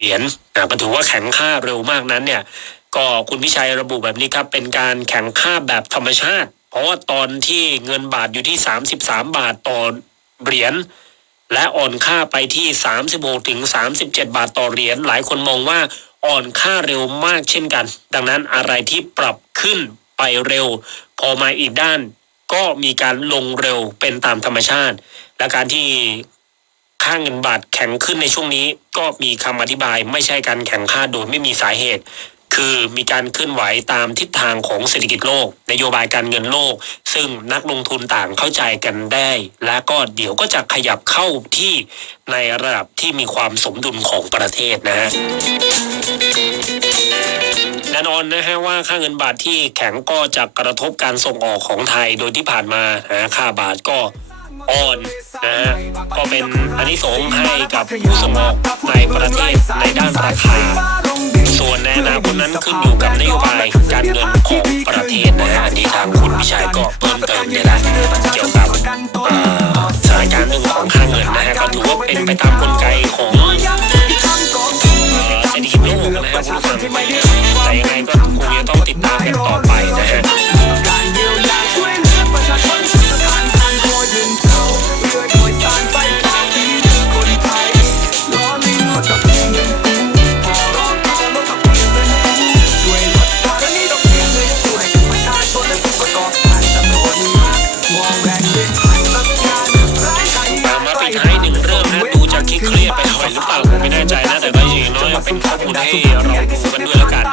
เหรียญอ่าก็ถือว่าแข็งค่าเร็วมากนั้นเนี่ย ก็คุณพิชัยระบุแบบนี้ครับ เป็นการแข่งค่าแบบธรรมชาติ เพราะว่าตอนที่เงินบาทอยู่ที่ 33 บาทต่อเหรียญและอ่อนค่าไปที่ 36ถึง37 บาทต่อเหรียญหลายคนมองว่าอ่อนค่าเร็วมากเช่นกัน ดังนั้นอะไรที่ปรับขึ้นไปเร็ว พอมาอีกด้าน ก็มีการลงเร็วเป็นตามธรรมชาติ และการที่ ค่าเงินบาทแข็งขึ้นในช่วงนี้ ก็มีคำอธิบายไม่ใช่การแข่งค่าโดยไม่มีสาเหตุ คือมีการเคลื่อนไหวตามทิศทางของเศรษฐกิจโลก นโยบายการเงินโลก ซึ่งนักลงทุนต่างเข้าใจกันได้ และก็เดี๋ยวก็จะขยับเข้าที่ในระดับที่มีความสมดุลของประเทศนะฮะแน่นอนนะฮะว่าค่าเงินบาทที่แข็งก็จะกระทบการส่งออกของไทยโดยที่ผ่านมานะค่าบาทก็ อ่อนนะฮะก็เป็นอันนี้สงส์ให้กับผู้ส่งออกในประเทศในด้านราคา ส่วนในอนาคตนั้นขึ้นอยู่กับนโยบายการเงินของประเทศนะฮะอันนี้ทางคุณพิชัยก็เพิ่มเติมได้แล้วเกี่ยวกับสถานการณ์เรื่องของค่าเงินนะฮะก็ถือว่าเป็นไปตามกลไกของเอ่อเศรษฐกิจโลกนะฮะคุณผู้ฟังแต่ยังไงก็คงจะต้องติดตามกันต่อไปนะฮะ เครียดไปหน่อยหรือเปล่าผมไม่แน่ใจนะแต่ก็อย่างน้อยเป็นข้อมูลให้เราดูกันด้วยแล้วกัน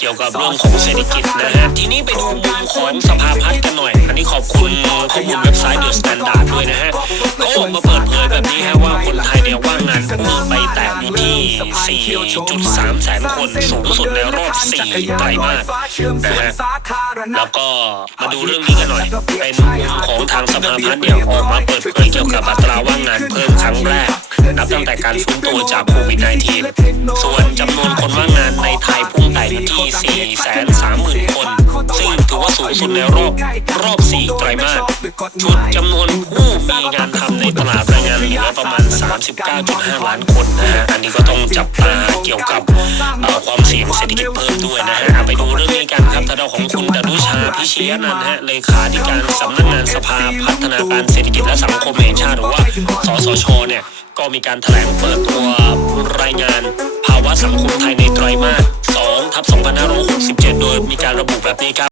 เกี่ยวกับเรื่องของเศรษฐกิจนะฮะทีนี้ไปดูมุมของสภาพัฒน์กันหน่อย อันนี้ขอบคุณข้อมูลเว็บไซต์เดอะสแตนดาร์ดด้วยนะฮะเขาออกมาเปิดเผยแบบนี้ฮะว่าคนไทยเนี่ยว่างงานพุ่งไปแตะอยู่ที่4.3แสนคนสูงสุดในรอบ4ไตรมาสนะฮะแล้วก็มาดูเรื่องนี้กันหน่อย เป็นมุมของทางสภาพัฒน์เนี่ยออกมาเปิดเผยเกี่ยวกับอัตราว่างงาน นับตั้งแต่การฟื้นตัวจากโควิด -19 ส่วนจำนวนคนว่างงานในไทยพุ่งไต่ไปที่ 430,000 คน ซึ่งถือว่าสูงสุดในรอบรอบ 4 ไตรมาสชุดจำนวนผู้มีงานทำในตลาดแรงงานเหลือประมาณ 39.5 ล้านคนนะฮะ อันนี้ก็ต้องจับตาเกี่ยวกับความเสี่ยงเศรษฐกิจเพิ่มด้วยนะฮะ ไปดูเรื่องนี้กันครับทางด้าของคุณดนุชาพิชยนันฮะเลขาธิการสำนักงานสภาพัฒนาการเศรษฐกิจและสังคมแห่งชาติหรือว่า สสชเนี่ย ก็มีการแถลงเปิดตัวรายงาน ภาวะสังคมไทยในไตรมาส2ทับ2567 โดยมีการระบุแบบนี้ครับ